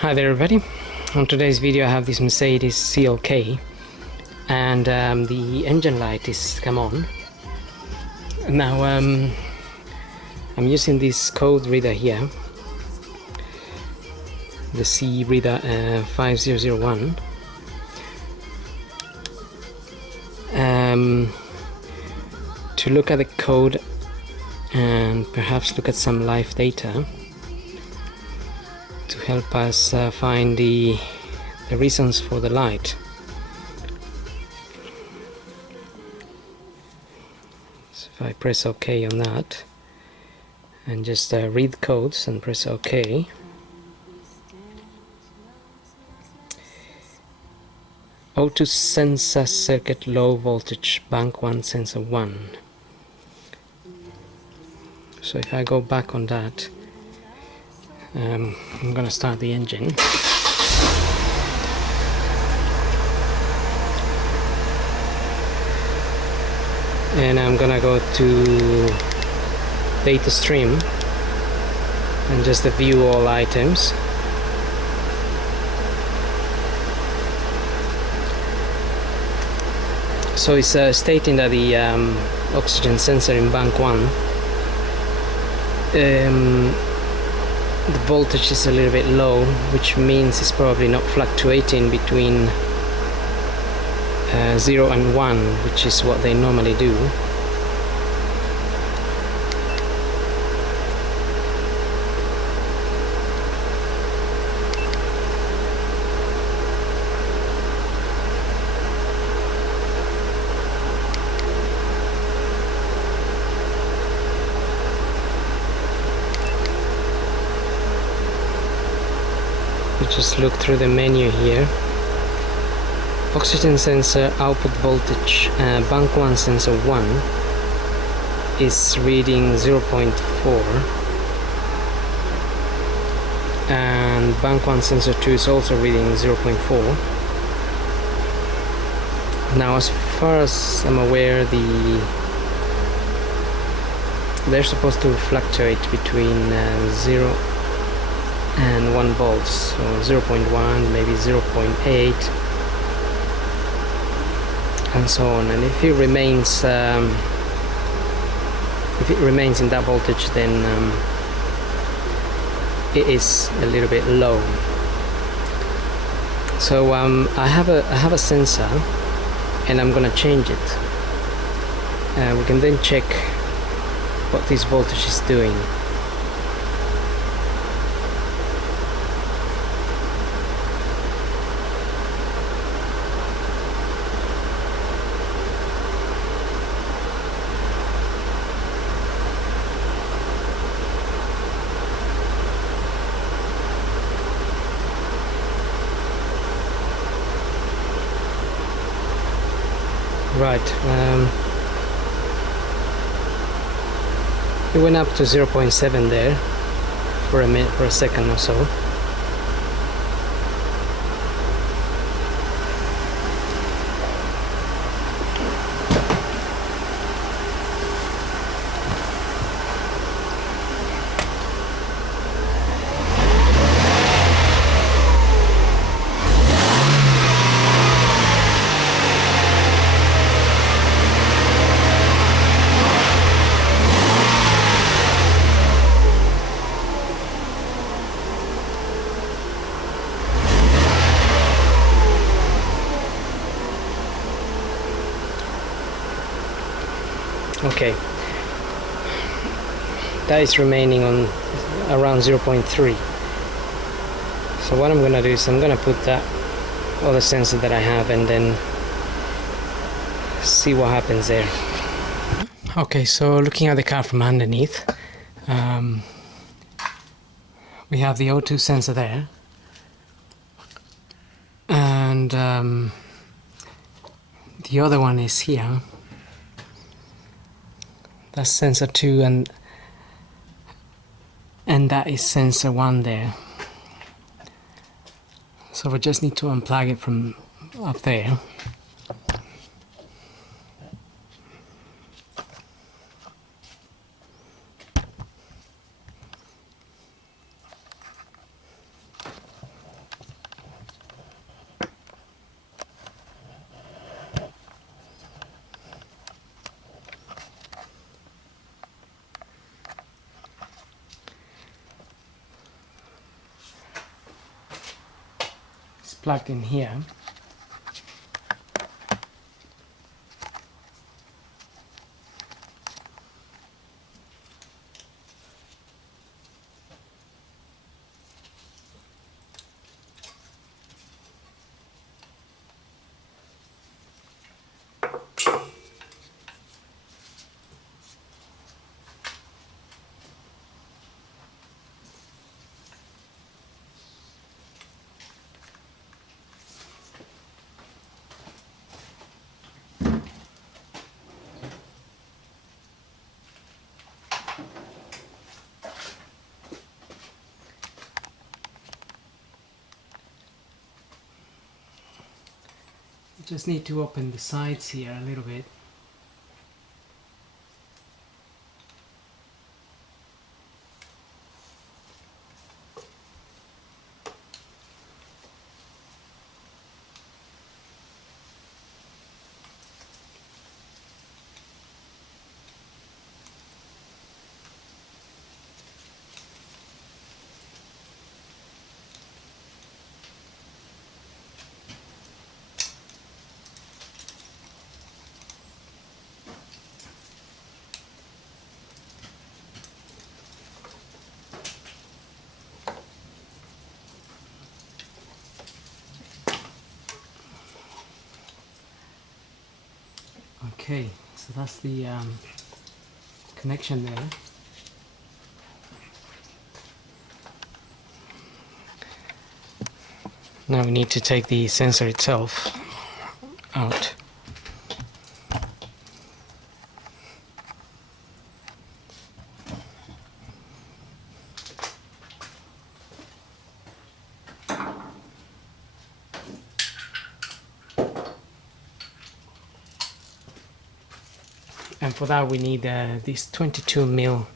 Hi there everybody. On today's video I have this Mercedes CLK and the engine light is come on. Now I'm using this code reader here, the C reader 5001, to look at the code and perhaps look at some live data to help us find the reasons for the light. So if I press OK on that and just read codes and press OK, O2 sensor circuit low voltage bank 1 sensor 1. So if I go back on that, I'm gonna start the engine. And I'm gonna go to data stream and just view all items. So it's stating that the oxygen sensor in bank 1, the voltage is a little bit low, which means it's probably not fluctuating between 0 and 1, which is what they normally do. Just look through the menu here. Oxygen sensor output voltage, bank 1 sensor 1 is reading 0.4 and bank 1 sensor 2 is also reading 0.4. Now as far as I'm aware, they're supposed to fluctuate between 0 and 1 volts, so 0.1, maybe 0.8, and so on. And if it remains in that voltage, then it is a little bit low. So I have a sensor, and I'm gonna change it. We can then check what this voltage is doing. Right, it went up to 0.7 there for a second or so. Okay, that is remaining on around 0.3. So what I'm gonna do is I'm gonna put that other sensor that I have and then see what happens there. Okay, so looking at the car from underneath, we have the O2 sensor there, and the other one is here. That's sensor 2 and that is sensor 1 there. So we just need to unplug it from up there. plugged in here. Just need to open the sides here a little bit. Okay, so that's the connection there. Now we need to take the sensor itself out. And for that we need this 22mm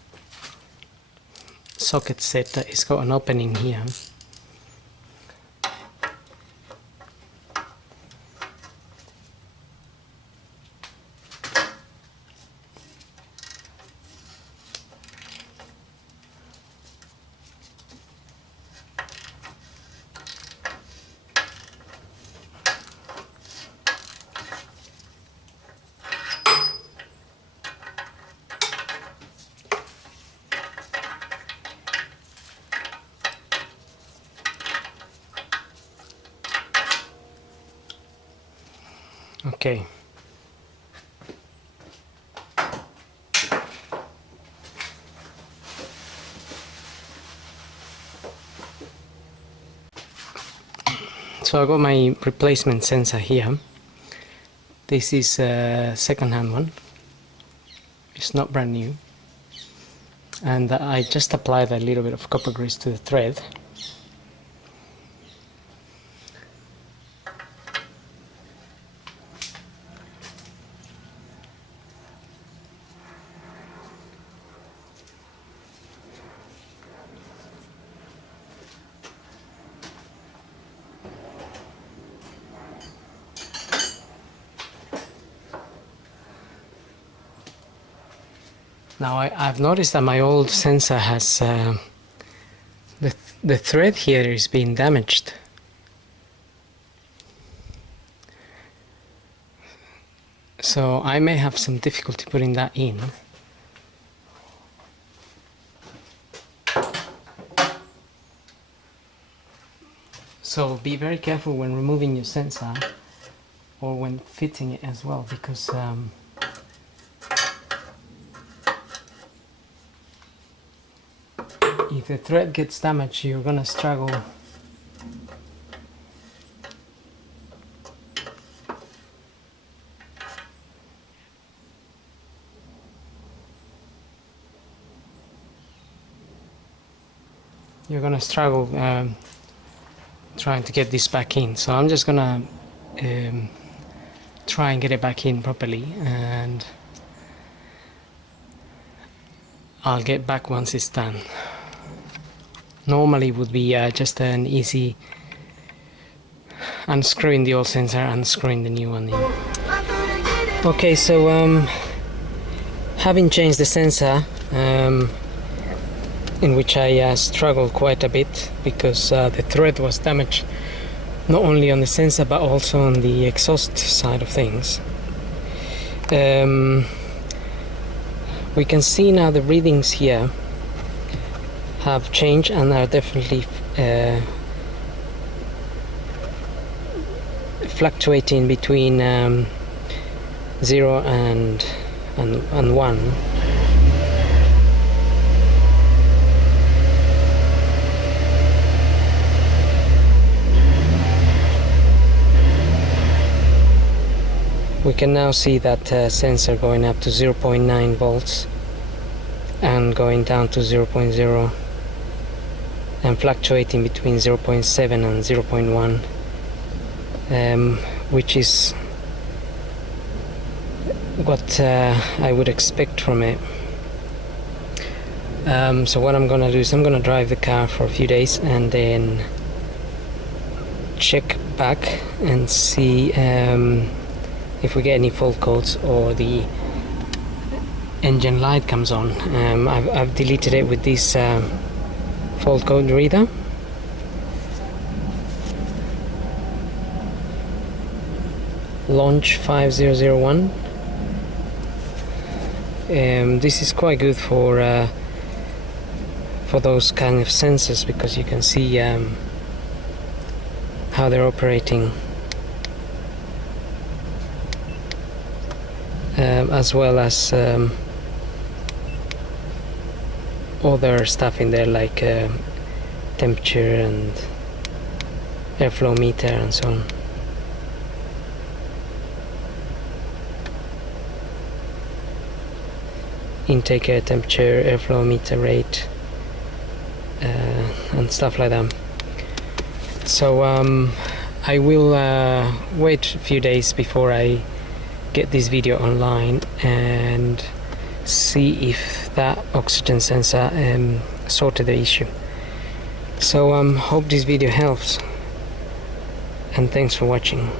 socket set that has got an opening here. Okay. So I got my replacement sensor here. This is a second-hand one. It's not brand new. And I just applied a little bit of copper grease to the thread. Now I've noticed that my old sensor has the thread here is being damaged. So I may have some difficulty putting that in. So be very careful when removing your sensor or when fitting it as well, because if the thread gets damaged, you're gonna struggle. You're gonna struggle trying to get this back in. So I'm just gonna try and get it back in properly, and I'll get back once it's done. Normally would be just an easy unscrewing the old sensor, unscrewing the new one in. Okay, so having changed the sensor, in which I struggled quite a bit because the thread was damaged not only on the sensor but also on the exhaust side of things. We can see now the readings here have changed and are definitely fluctuating between 0 and 1. We can now see that sensor going up to 0.9 volts and going down to 0.0 and fluctuating between 0.7 and 0.1, which is what I would expect from it. So what I'm gonna do is I'm gonna drive the car for a few days and then check back and see if we get any fault codes or the engine light comes on. I've deleted it with this fault code reader. Launch 5001. This is quite good for those kind of sensors because you can see how they're operating, as well as other stuff in there like temperature and airflow meter and so on. Intake air temperature, airflow meter rate, and stuff like that. So I will wait a few days before I get this video online and see if that oxygen sensor sorted the issue. So hope this video helps, and thanks for watching.